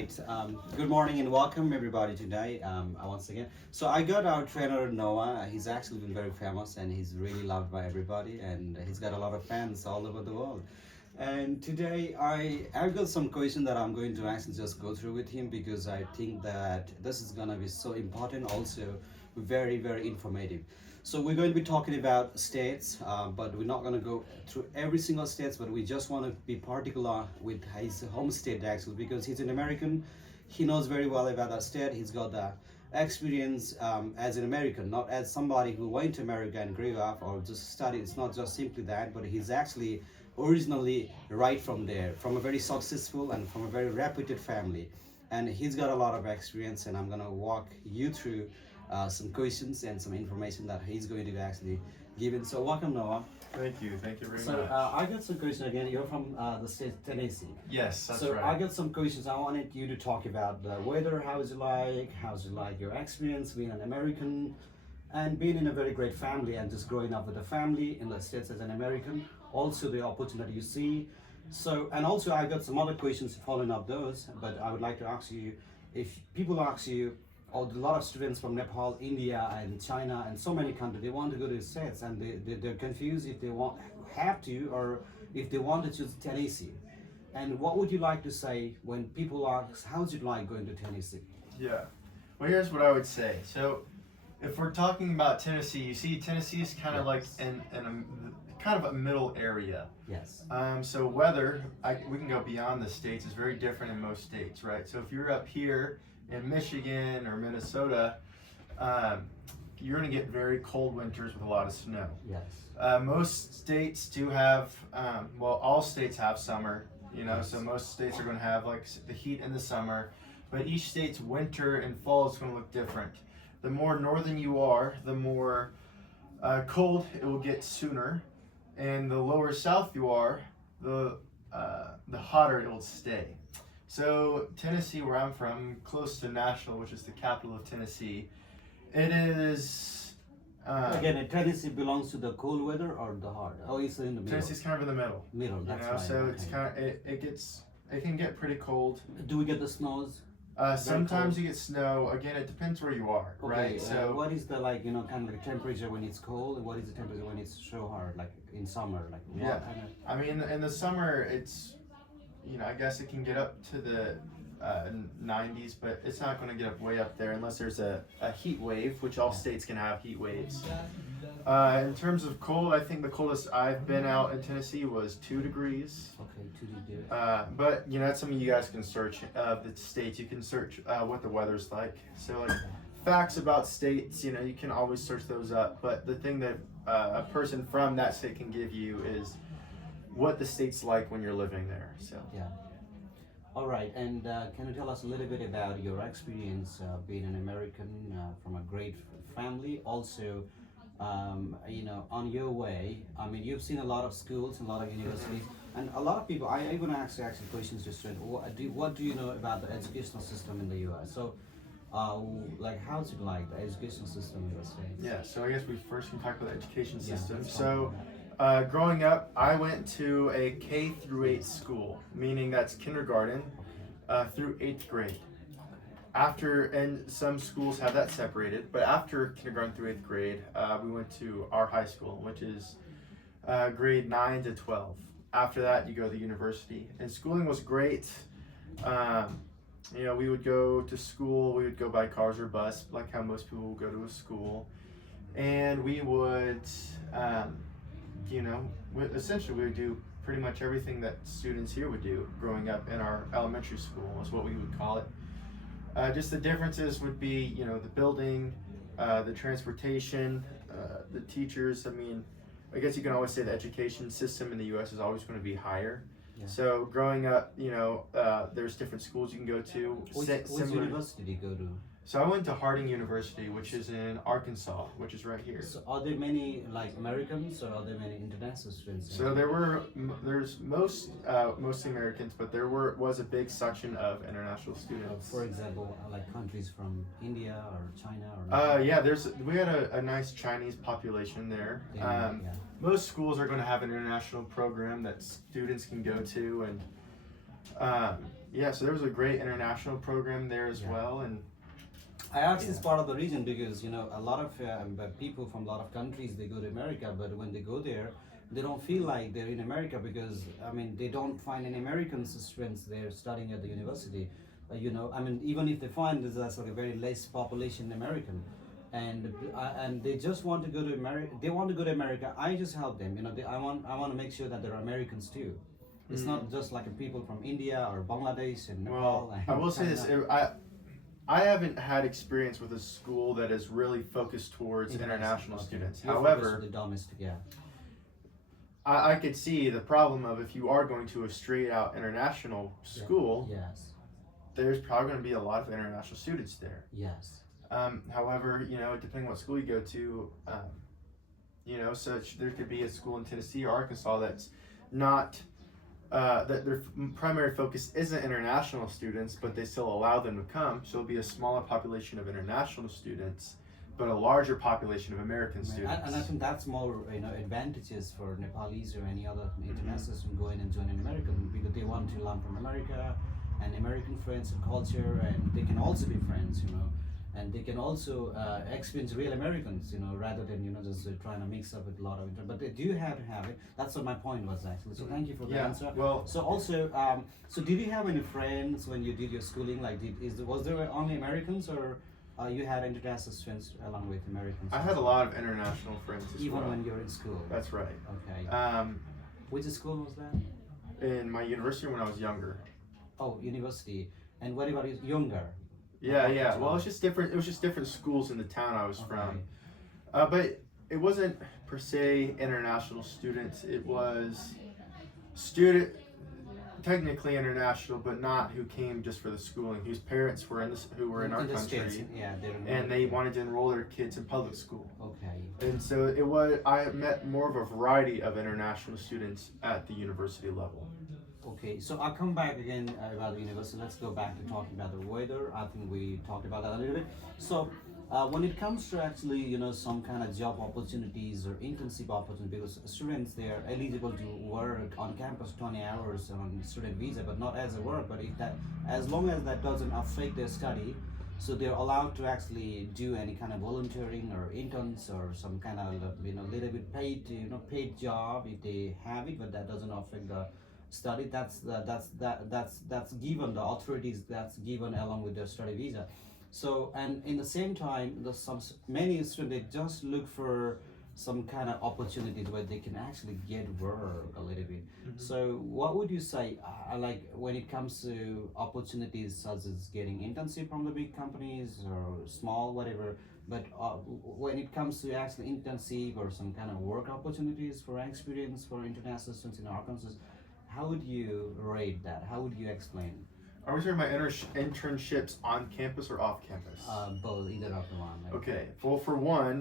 right. Good morning and welcome everybody today. Once again, so I got our trainer Noah. He's actually been very famous and he's really loved by everybody, and he's got a lot of fans all over the world. And today I've got some question that I'm going to actually just go through with him because I think that this is gonna be so important, also very informative. So we're going to be talking about states, but we're not going to go through every single states, but we just want to be particular with his home state actually because he's an American. He knows very well about that state. He's got the experience as an American, not as somebody who went to America and grew up or just studied. It's not just simply that, but he's actually originally right from there, from a very successful and from a very reputed family. And he's got a lot of experience, and I'm going to walk you through some questions and some information that he's going to actually give it. So welcome, Noah. Thank you very much. So I got some questions again. You're from the state Tennessee. Yes, that's so right. I got some questions. I wanted you to talk about the weather. How's it like your experience being an American and being in a very great family and just growing up with a family in the States as an American. Also the opportunity you see. So, and also I got some other questions following up those, but I would like to ask you, if people ask you, or a lot of students from Nepal, India, and China, and so many countries, they want to go to the States, and they're confused if they have to, or if they want to choose Tennessee. And what would you like to say when people ask, how's it like going to Tennessee? Yeah. Well, here's what I would say. So, if we're talking about Tennessee, you see, Tennessee is kind of like in a kind of a middle area. Yes. So weather, we can go beyond the states, is very different in most states, right? So if you're up here in Michigan or Minnesota, you're going to get very cold winters with a lot of snow. Yes. Most states do have, all states have summer, Yes. so most states are going to have like the heat in the summer, but each state's winter and fall is going to look different. The more northern you are, the more cold it will get sooner, and the lower south you are, the hotter it will stay. So Tennessee, where I'm from, close to Nashville, which is the capital of Tennessee, it is. Again, Tennessee belongs to the cold weather or the hot? Oh, it's in the middle. Tennessee's kind of in the middle. Middle, that's right. So okay. it's kind of it can get pretty cold. Do we get the snows? Sometimes you get snow. Again, it depends where you are, Okay, right? So what is the kind of temperature when it's cold, and what is the temperature when it's so hard, like in summer, like what Yeah. kind of? I mean, in the summer, it's I guess it can get up to the 90s, but it's not going to get up way up there unless there's a heat wave, which all states can have heat waves. In terms of cold, I think the coldest I've been out in Tennessee was 2 degrees. Okay, 2 degrees. But that's something you guys can search. The states, you can search what the weather's like. So like facts about states, you can always search those up. But the thing that a person from that state can give you is what the state's like when you're living there. So Yeah. All right, and can you tell us a little bit about your experience being an American from a great family? Also, on your way, I mean, you've seen a lot of schools, a lot of universities, and a lot of people. I even ask actually questions to students. What do you know about the educational system in the U.S.? So, how's it like the educational system in the States? yeah, so I guess we first can talk about the education Yeah, system. let's talk So about that. growing up, I went to a K through 8 school, meaning that's kindergarten through 8th grade. And some schools have that separated, but after kindergarten through 8th grade, we went to our high school, which is grade 9 to 12. After that, you go to the university, and schooling was great. We would go to school, we would go by cars or bus, like how most people go to a school, and we would, essentially we would do pretty much everything that students here would do growing up in our elementary school, is what we would call it. Just the differences would be, the building, the transportation, the teachers. I mean, I guess you can always say the education system in the U.S. is always going to be higher. Yeah. So growing up, there's different schools you can go to. Which university did you go to? So I went to Harding University, which is in Arkansas, which is right here. So are there many Americans, or are there many international students? So there's mostly Americans, but there was a big section of international students. For example, countries from India or China or. Yeah, we had a nice Chinese population there. Yeah. Most schools are going to have an international program that students can go to, and Yeah, so there was a great international program there as Yeah. well, and I asked yeah. this part of the reason because a lot of people from a lot of countries they go to America, but when they go there, they don't feel like they're in America because I mean they don't find any American students there studying at the university. I mean even if they find there's like a very less population American, and they just want to go to America. They want to go to America. I just help them. I want to make sure that there are Americans too. It's Mm. not just like a people from India or Bangladesh and Nepal. Well, I And will say this: China. I haven't had experience with a school that is really focused towards international Okay. students. You're focused However, on the domestic, yeah. I could see the problem of if you are going to a straight out international school, Yes. there's probably going to be a lot of international students there. Yes. However, depending what school you go to, there could be a school in Tennessee or Arkansas that's not that their primary focus isn't international students, but they still allow them to come. So it'll be a smaller population of international students, but a larger population of American students. And I think that's more advantages for Nepalese or any other internationals from going and joining American because they want to learn from America and American friends and culture, and they can also be friends, and they can also experience real Americans, rather than just trying to mix up with a lot of but they do have to have it. That's what my point was actually. So thank you for the answer. Well, So also, so did you have any friends when you did your schooling? Like, was there only Americans, or you had international students along with Americans? I had a lot of international friends as Even well. when you're in school. That's right. Okay. Which school was that? In my university when I was younger. Oh, university. And what about younger? Yeah. Well, it's just different. It was just different schools in the town I was from. But it wasn't per se international students. It was technically international, but not who came just for the schooling. Whose parents were who were in our the country, States, yeah, and they wanted to enroll their kids in public school. Okay. And so I met more of a variety of international students at the university level. Okay, so I'll come back again about the university. Let's go back to talking about the weather. I think we talked about that a little bit. So when it comes to actually, some kind of job opportunities or internship opportunities, because students, they're eligible to work on campus 20 hours on student visa, but not as a work. But as long as that doesn't affect their study, so they're allowed to actually do any kind of volunteering or interns or some kind of, little bit paid job if they have it, but that doesn't affect the study. That's given the authorities. That's given along with their study visa. So, and in the same time, many students they just look for some kind of opportunities where they can actually get work a little bit. So what would you say, like when it comes to opportunities such as getting internship from the big companies or small whatever, but when it comes to actually internship or some kind of work opportunities for experience for international students in Arkansas, how would you rate that? How would you explain? Are we talking about internships on campus or off campus? Both, either of the one. Like, Okay. Well,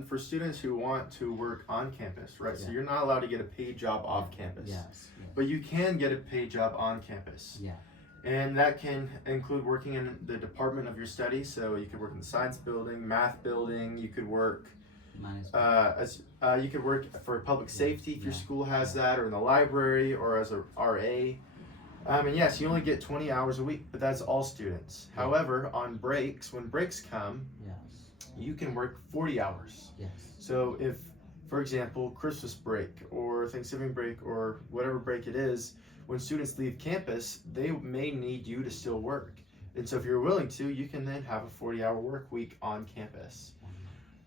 for students who want to work on campus, right? So Yeah. you're not allowed to get a paid job off campus. Yes. But you can get a paid job on campus. Yeah. And that can include working in the department of your study. So you could work in the science building, math building. You could work you could work for public safety if your school has that, or in the library, or as a RA. And yes, you only get 20 hours a week, but that's all students. Yeah. However, on breaks, when breaks come, Yes. you can work 40 hours. Yes. So if, for example, Christmas break or Thanksgiving break or whatever break it is, when students leave campus, they may need you to still work. And so if you're willing to, you can then have a 40-hour work week on campus.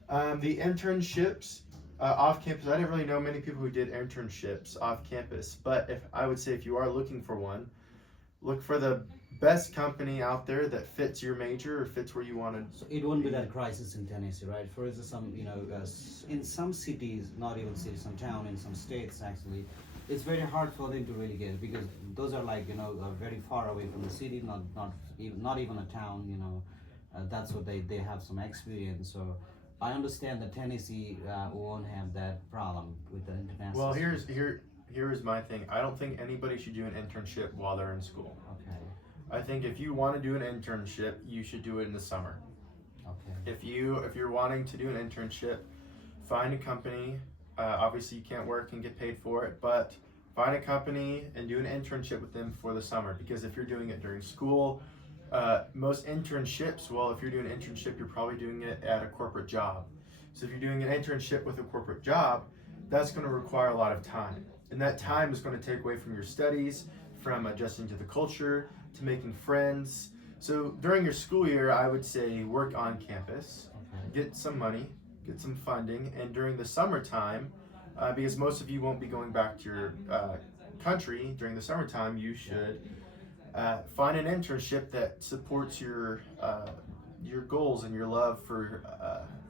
The internships off campus, I didn't really know many people who did internships off campus, but if you are looking for one, look for the best company out there that fits your major or fits where you want to. So it won't be that crisis in Tennessee, right? For instance, in some cities, not even cities, some town in some states actually, it's very hard for them to really get it because those are like very far away from the city, not even a town. That's what they have some experience. So I understand that Tennessee won't have that problem with the international. Well, here's my thing. I don't think anybody should do an internship while they're in school. Okay. I think if you want to do an internship, you should do it in the summer. Okay. If you're wanting to do an internship, find a company. Obviously, you can't work and get paid for it, but find a company and do an internship with them for the summer. Because if you're doing it during school, most internships, well, if you're doing an internship, you're probably doing it at a corporate job. So if you're doing an internship with a corporate job, that's going to require a lot of time. And that time is going to take away from your studies, from adjusting to the culture, to making friends. So during your school year, I would say work on campus, get some money, get some funding, and during the summertime, because most of you won't be going back to your country during the summertime, you should find an internship that supports your goals and your love for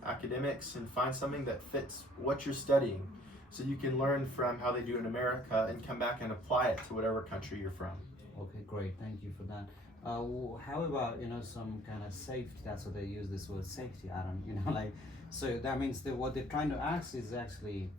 academics, and find something that fits what you're studying, so you can learn from how they do in America and come back and apply it to whatever country you're from. Okay, great. Thank you for that. How about some kind of safety? That's what they use this word safety. I don't, like, so that means that what they're trying to ask is actually,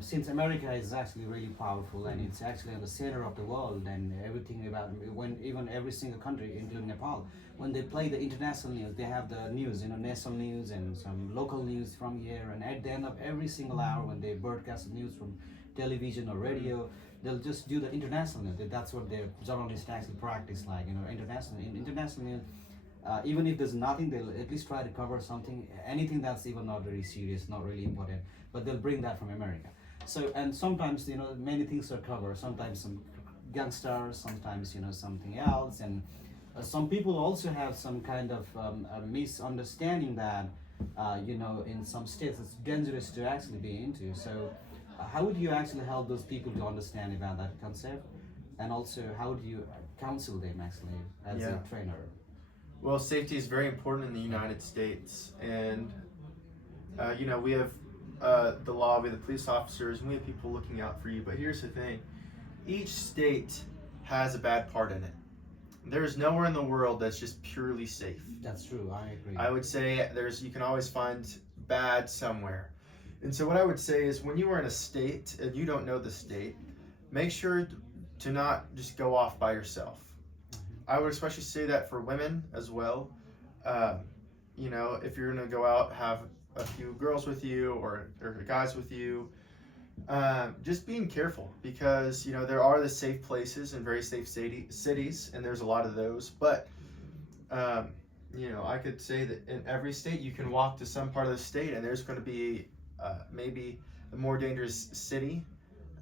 since America is actually really powerful and it's actually on the center of the world, and everything about when even every single country, including Nepal, when they play the international news, they have the news, national news and some local news from here, and at the end of every single hour when they broadcast the news from television or radio, they'll just do the international news. That's what their journalists actually practice, like international news. Even if there's nothing, they'll at least try to cover something, anything that's even not very serious, not really important, but they'll bring that from America. So, and sometimes many things are covered. Sometimes some gangsters, sometimes something else, and some people also have some kind of a misunderstanding that in some states it's dangerous to actually be into. So how would you actually help those people to understand about that concept, and also how do you counsel them actually as a trainer? Well, safety is very important in the United States, and we have the law, we have the police officers, and we have people looking out for you. But here's the thing: each state has a bad part in it. There's nowhere in the world that's just purely safe. That's true. I agree. I would say you can always find bad somewhere. And so what I would say is, when you are in a state and you don't know the state, make sure to not just go off by yourself. I would especially say that for women as well. If you're going to go out, have a few girls with you or guys with you, just being careful, because there are the safe places and very safe cities, and there's a lot of those. But I could say that in every state, you can walk to some part of the state and there's going to be maybe a more dangerous city.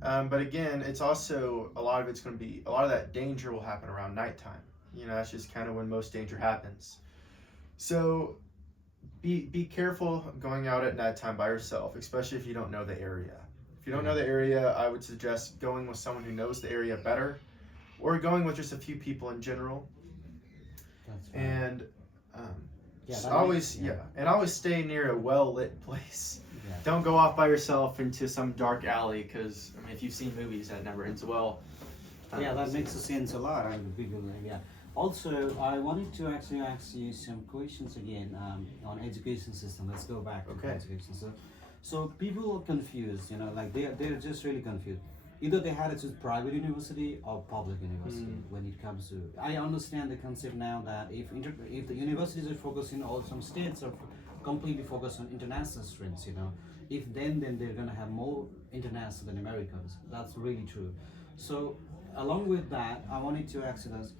But again, it's also a lot of that danger will happen around nighttime. That's just kind of when most danger happens. So be careful going out at nighttime by yourself, especially if you don't know the area. If you don't know the area, I would suggest going with someone who knows the area better, or going with just a few people in general. That's right. And always stay near a well-lit place. Yeah. Don't go off by yourself into some dark alley, because if you've seen movies, that never ends well. That makes sense a lot. Also, I wanted to actually ask you some questions again on education system. Let's go back to education. So people are confused, like they're just really confused. Either they had to choose private university or public university when it comes to. I understand the concept now that if the universities are focusing, or some states are completely focused on international students, if then they're gonna have more international than Americans. That's really true. So along with that, I wanted to ask you this.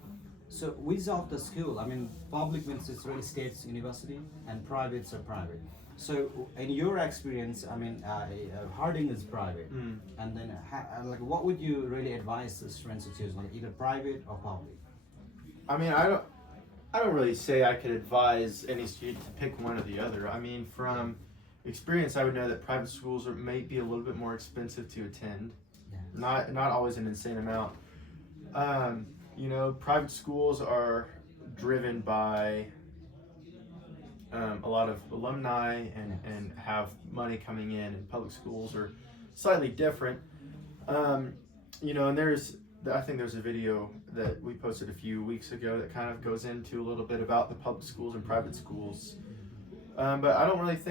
So which of the school? Public means it's really states university, and privates are private. So in your experience, Harding is private, and then what would you really advise the students to choose, like either private or public? I don't really say I could advise any student to pick one or the other. From experience, I would know that private schools might be a little bit more expensive to attend. Yeah. Not always an insane amount. Private schools are driven by a lot of alumni and have money coming in, and public schools are slightly different. And I think there's a video that we posted a few weeks ago that kind of goes into a little bit about the public schools and private schools. But I don't really think